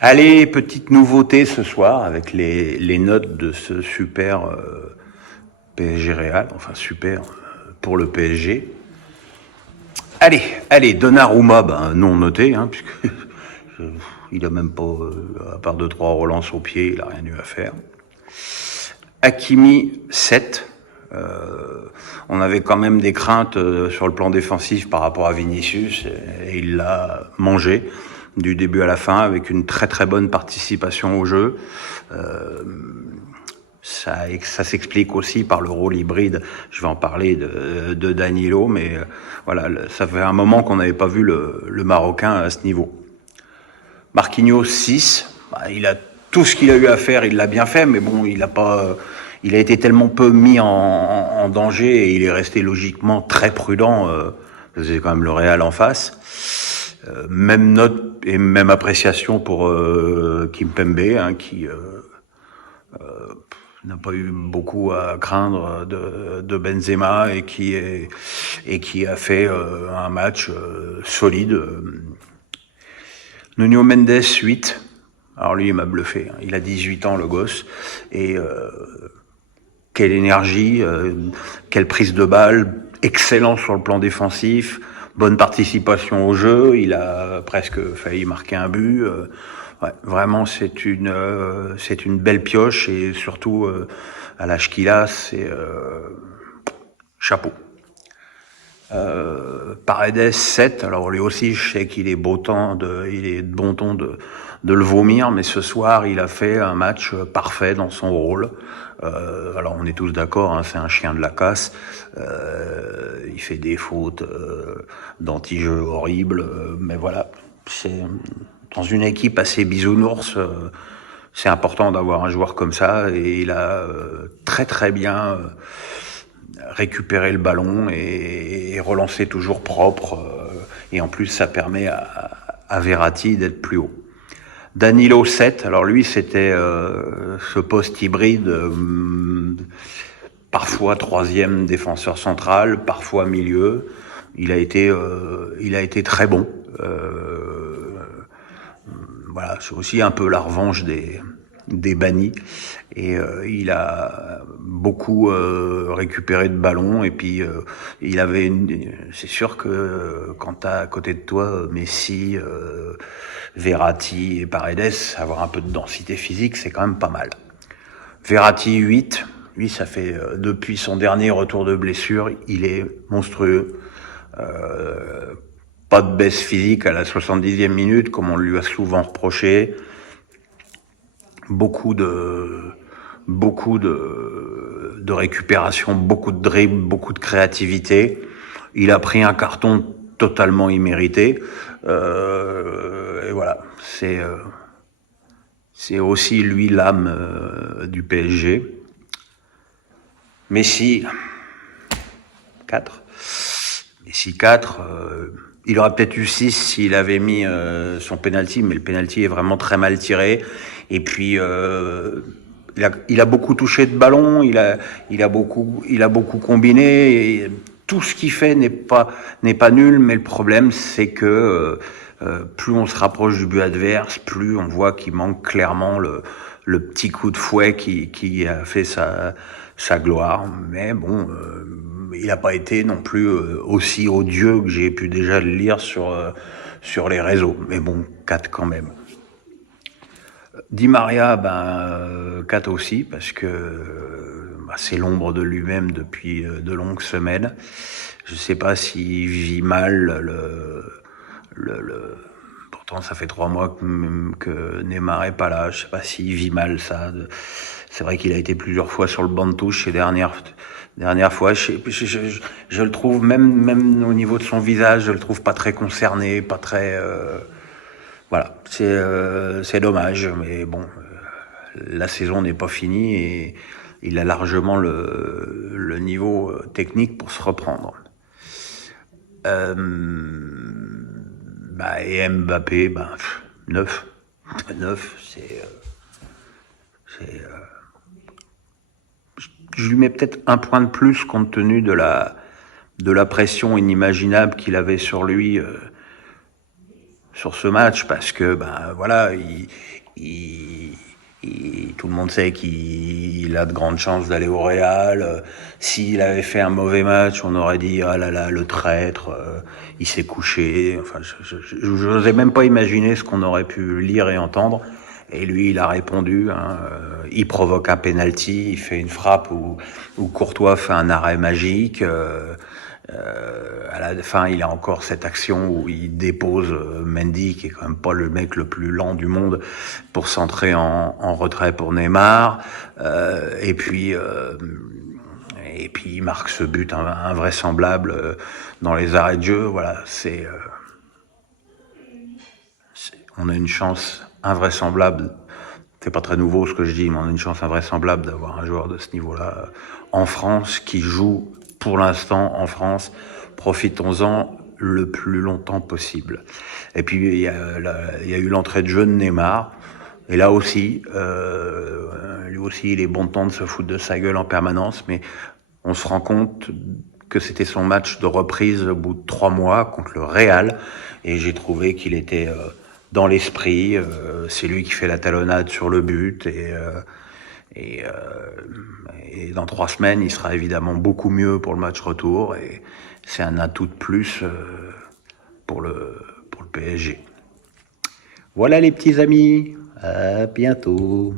Allez, petite nouveauté ce soir avec les notes de ce super PSG Real, enfin super pour le PSG. Allez, Donnarumma, non noté, puisque il a même pas, à part 2-3 relances au pied, il a rien eu à faire. Hakimi 7. On avait quand même des craintes sur le plan défensif par rapport à Vinicius et il l'a mangé du début à la fin avec une très très bonne participation au jeu. Ça s'explique aussi par le rôle hybride, je vais en parler, de Danilo, mais voilà, ça fait un moment qu'on n'avait pas vu le Marocain à ce niveau. Marquinhos 6, il a tout ce qu'il a eu à faire, il l'a bien fait, mais bon, il a été tellement peu mis en danger et il est resté logiquement très prudent. C'est quand même le Real en face. Même note et même appréciation pour Kimpembe, qui n'a pas eu beaucoup à craindre de Benzema et qui a fait un match solide. Nuno Mendes 8. Alors lui, il m'a bluffé. Il a 18 ans, le gosse. Et quelle énergie, quelle prise de balle, excellent sur le plan défensif, bonne participation au jeu. Il a presque failli marquer un but. Ouais, vraiment, c'est une belle pioche et surtout à l'âge qu'il a, c'est chapeau. Paredes 7. Alors lui aussi, je sais qu'il est il est de bon ton de le vomir, mais ce soir, il a fait un match parfait dans son rôle. Alors on est tous d'accord, c'est un chien de la casse. Il fait des fautes d'anti-jeu horribles, mais voilà, c'est dans une équipe assez bisounours. C'est important d'avoir un joueur comme ça et il a très très bien récupéré le ballon et relancer toujours propre. Et en plus, ça permet à Verratti d'être plus haut. Danilo 7, alors lui c'était ce poste hybride, parfois troisième défenseur central, parfois milieu. Il a été très bon. Voilà, c'est aussi un peu la revanche des bannis. Et il a beaucoup récupéré de ballons. Et puis c'est sûr que quand t'as à côté de toi Messi, Verratti et Paredes, avoir un peu de densité physique, c'est quand même pas mal. Verratti 8. Lui, ça fait depuis son dernier retour de blessure, il est monstrueux. Pas de baisse physique à la 70e minute, comme on lui a souvent reproché. Beaucoup de récupération, beaucoup de dribble, beaucoup de créativité. Il a pris un carton totalement immérité. Et voilà, c'est aussi lui l'âme du PSG. Messi 4. Messi 4. Il aurait peut-être eu 6 s'il avait mis son penalty, mais le penalty est vraiment très mal tiré. Et puis il a beaucoup touché de ballon, il a beaucoup combiné. Et tout ce qu'il fait n'est pas nul, mais le problème c'est que plus on se rapproche du but adverse, plus on voit qu'il manque clairement le petit coup de fouet qui a fait sa gloire. Mais bon, il n'a pas été non plus aussi odieux que j'ai pu déjà le lire sur les réseaux. Mais bon, 4 quand même. Di Maria, 4 aussi, parce que c'est l'ombre de lui-même depuis de longues semaines. Je sais pas s'il vit mal pourtant ça fait 3 mois que Neymar est pas là. Je sais pas s'il vit mal ça. C'est vrai qu'il a été plusieurs fois sur le banc de touche ces dernières fois. Je le trouve même au niveau de son visage, je le trouve pas très concerné, pas très voilà, c'est dommage, mais bon, la saison n'est pas finie et il a largement le niveau technique pour se reprendre. Et Mbappé, 9. 9, je lui mets peut-être un point de plus compte tenu de la pression inimaginable qu'il avait sur lui sur ce match parce que ben voilà, tout le monde sait qu'il a de grandes chances d'aller au Real. S'il avait fait un mauvais match, on aurait dit ah là là le traître, il s'est couché. Enfin, je n'osais même pas imaginer ce qu'on aurait pu lire et entendre. Et lui, il a répondu. Il provoque un penalty, il fait une frappe où Courtois fait un arrêt magique. À la fin, il a encore cette action où il dépose Mendy, qui est quand même pas le mec le plus lent du monde, pour centrer en retrait pour Neymar. Et puis il marque ce but invraisemblable dans les arrêts de jeu. Voilà, on a une chance invraisemblable. C'est pas très nouveau ce que je dis, mais on a une chance invraisemblable d'avoir un joueur de ce niveau-là en France qui joue pour l'instant en France. Profitons-en le plus longtemps possible. Et puis il y a eu l'entrée de jeu de Neymar. Et là aussi, lui aussi, il est bon temps de se foutre de sa gueule en permanence, mais on se rend compte que c'était son match de reprise au bout de 3 mois contre le Real, et j'ai trouvé qu'il était dans l'esprit. C'est lui qui fait la talonnade sur le but, et dans 3 semaines, il sera évidemment beaucoup mieux pour le match retour, et c'est un atout de plus pour le PSG. Voilà les petits amis, à bientôt.